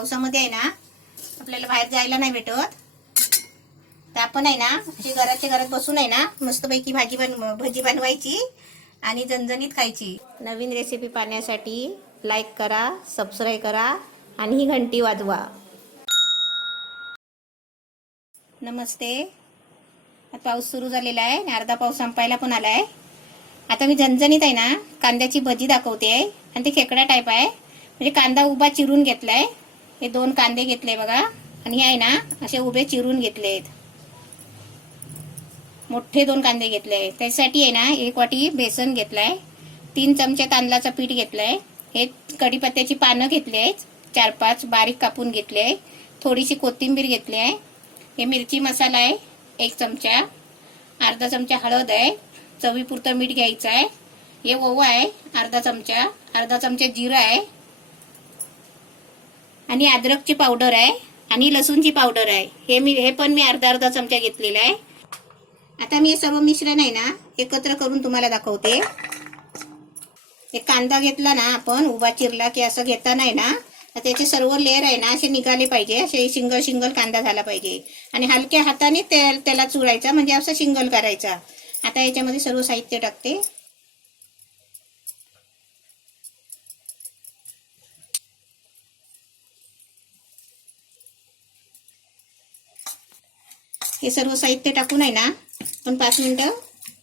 पावसामध्ये आहे ना आपल्याला बाहेर जायला नाही भेटत, तर आपण आहे ना अशी घराच्या घरात बसून आहे ना मस्तपैकी भजी बनवायची आणि झणझणीत खायची। नवीन रेसिपी पाहण्यासाठी लाईक करा, सबस्क्राईब करा आणि ही घंटी वाजवा। नमस्ते। आता पाऊस सुरू झालेला आहे आणि अर्धा पाऊस संपायला पण आलाय। आता मी झणझणीत आहे ना कांद्याची भजी दाखवते आणि ते खेकडा टाईप आहे, म्हणजे कांदा उभा चिरून घेतलाय। हे 2 कांदे घेतले बघा आणि हे आहे ना असे उभे चिरून घेतलेत। मोठे 2 कांदे घेतले। त्यासाठी आहे ना 1 वाटी बेसन घेतलाय, 3 चमचे तांदळाचं पीठ घेतलंय, हे कढीपत्त्याची पानं घेतले 4-5 बारीक कापून घेतले, थोडीशी कोथिंबीर घेतली आहे, हे मिरची मसाला आहे 1 चमचा, अर्धा चमचा हळद आहे, चवीपुरतं मीठ घ्यायचं आहे, हे ओवा आहे अर्धा चमचा, अर्धा चमचा जिरं आहे आणि अद्रकची पावडर आहे आणि लसूणची पावडर आहे, हे पण मी अर्धा चमचा घेतलेला आहे। आता मी हे सर्व मिश्रण आहे ना एकत्र करून तुम्हाला दाखवते। एक कांदा घेतला ना आपण उभा चिरला की असं घेता नाही ना, तर त्याचे सर्व लेयर आहे ना असे निघाले पाहिजे, असे सिंगल कांदा झाला पाहिजे आणि हलक्या हाताने त्याला चुरायचा, म्हणजे असं सिंगल करायचा। आता याच्यामध्ये सर्व साहित्य टाकते। हे सर्व साहित्य टाकून आहे ना पण 5 मिनिटं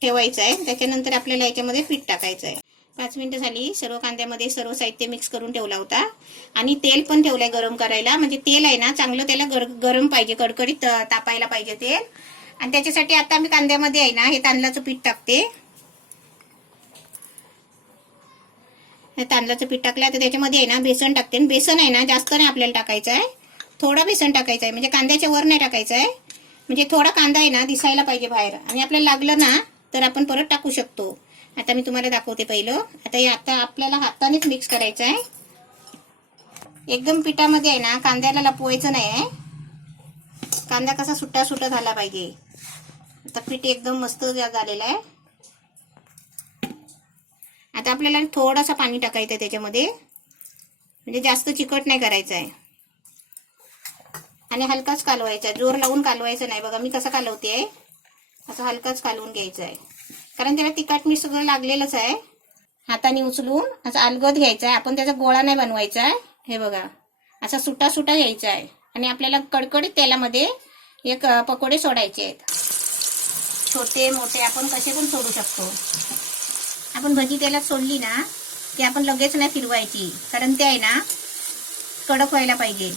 ठेवायचं आहे, त्याच्यानंतर आपल्याला याच्यामध्ये पीठ टाकायचं आहे। 5 मिनिटं झाली, सर्व कांद्यामध्ये सर्व साहित्य मिक्स करून ठेवला होता आणि तेल पण ठेवलंय गरम करायला, म्हणजे तेल आहे ना चांगलं त्याला गरम पाहिजे, कडकडीत तापायला पाहिजे तेल। आणि त्याच्यासाठी आता मी कांद्यामध्ये आहे ना हे तांदळाचं पीठ टाकते। हे तांदळाचं पीठ टाकलं तर त्याच्यामध्ये आहे ना बेसन टाकते, बेसन आहे ना जास्त नाही आपल्याला टाकायचं आहे, थोडा बेसन टाकायचं आहे, म्हणजे कांद्याच्या वर नाही टाकायचं आहे, म्हणजे थोडा कांदा आहे ना दिसायला पाहिजे बाहेर, आणि आपल्याला लागलं ना तर आपण परत टाकू शकतो। आता मी तुम्हाला दाखवते पहिलं। आता आपल्याला हातानेच मिक्स करायचं आहे, एकदम पिठामध्ये आहे ना कांद्याला लपवायचं नाही आहे, कांदा कसा सुट्टा झाला पाहिजे। आता पीठ एकदम मस्त झालेलं आहे। आता आपल्याला थोडासा पाणी टाकायचं आहे त्याच्यामध्ये, म्हणजे जास्त चिकट नाही करायचं आहे आणि हलकाच कालवायचा, जोर लावून कालवायचं नाही। बघा मी कसं कालवते, असं हलकाच कालवून घ्यायचं आहे, कारण त्याला तिखट मीठ सगळं लागलेलंच आहे। हाताने उचलून असं अलगद घ्यायचं आहे, आपण त्याचा गोळा नाही बनवायचा आहे। हे बघा असा सुट्टा घ्यायचा आहे आणि आपल्याला कडकडीत तेलामध्ये एक पकोडे सोडायचे आहेत, छोटे मोठे आपण कसे पण सोडू शकतो। आपण भजी तेलात सोडली ना की आपण लगेच नाही फिरवायची, कारण ते आहे ना कडक व्हायला पाहिजे।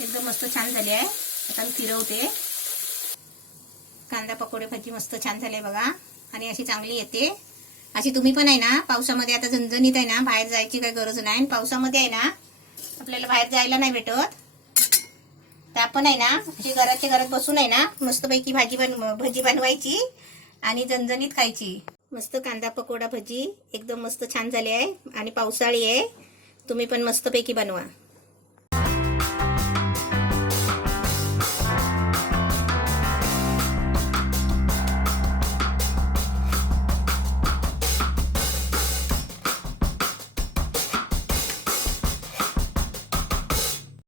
एकदम मस्त छान झाली आहे। आता मी फिरवते। कांदा पकोडे भजी मस्त छान झाले बघा, आणि अशी चांगली येते। अशी तुम्ही पण आहे ना पावसामध्ये, आता झणझणीत आहे ना बाहेर जायची काही गरज नाही, पावसामध्ये आहे ना आपल्याला बाहेर जायला नाही भेटत, तर आपण आहे ना अशी घराच्या घरात बसून आहे ना मस्तपैकी भजी बनवायची आणि झणझणीत खायची। मस्त कांदा पकोडा भजी एकदम मस्त छान झाली आहे आणि पावसाळी आहे, तुम्ही पण मस्तपैकी बनवा।